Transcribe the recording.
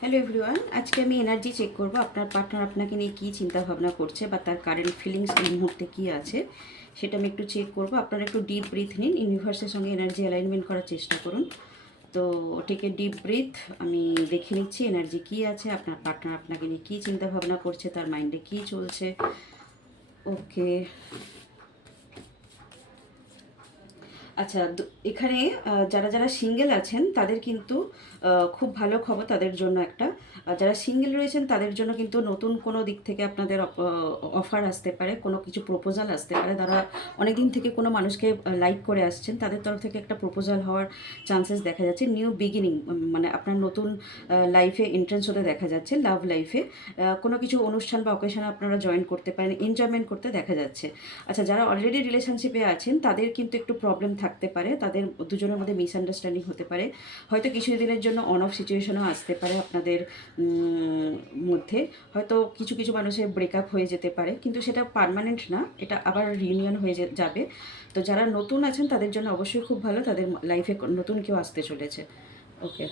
Hello everyone, আজকে আমি energy check করব আপনার পার্টনার আপনাকে নিয়ে কী চিন্তাভাবনা করছে বা তার কারেন্ট ফিলিংস এই মুহূর্তে কী আছে সেটা আমি একটু চেক করব। আপনারা একটু ডিপ ব্রিথ নিন, ইউনিভার্সের সঙ্গে এনার্জি অ্যালাইনমেন্ট করার চেষ্টা করুন। তো টেকে ডিপ ব্রিথ, আমি দেখে নিচ্ছি এনার্জি কী আছে, আপনার পার্টনার আপনাকে নিয়ে কী চিন্তাভাবনা করছে, তার মাইন্ডে কী চলছে। ওকে, আচ্ছা, এখানে যারা যারা সিঙ্গেল আছেন তাদের কিন্তু খুব ভালো খবর তাদের জন্য একটা। যারা সিঙ্গেল রয়েছেন তাদের জন্য কিন্তু নতুন কোনো দিক থেকে আপনাদের অফার আসতে পারে, কোনো কিছু প্রপোজাল আসতে পারে। তারা অনেক দিন থেকে কোনো মানুষকে লাইক করে আসছেন, তাদের তরফ থেকে একটা প্রপোজাল হওয়ার চান্সেস দেখা যাচ্ছে। নিউ বিগিনিং, মানে আপনার নতুন লাইফে এন্ট্রেন্স হতে দেখা যাচ্ছে। লাভ লাইফে কোনো কিছু অনুষ্ঠান বা অকেশনে আপনারা জয়েন করতে পারেন, এনজয়মেন্ট করতে দেখা যাচ্ছে। আচ্ছা, যারা অলরেডি রিলেশনশিপে আছেন তাদের কিন্তু একটু প্রবলেম থাকতে পারে, তাদের দুজনের মধ্যে মিসআন্ডারস্ট্যান্ডিং হতে পারে, হয়তো কিছু দিনের জন্য অন অফ সিচুয়েশনও আসতে পারে আপনাদের মধ্যে। হয়তো কিছু কিছু মানুষের ব্রেকআপ হয়ে যেতে পারে, কিন্তু সেটা পার্মানেন্ট না, এটা আবার রিউনিয়ন হয়ে যাবে। তো যারা নতুন আছেন তাদের জন্য অবশ্যই খুব ভালো, তাদের লাইফে নতুন কেউ আসতে চলেছে। ওকে।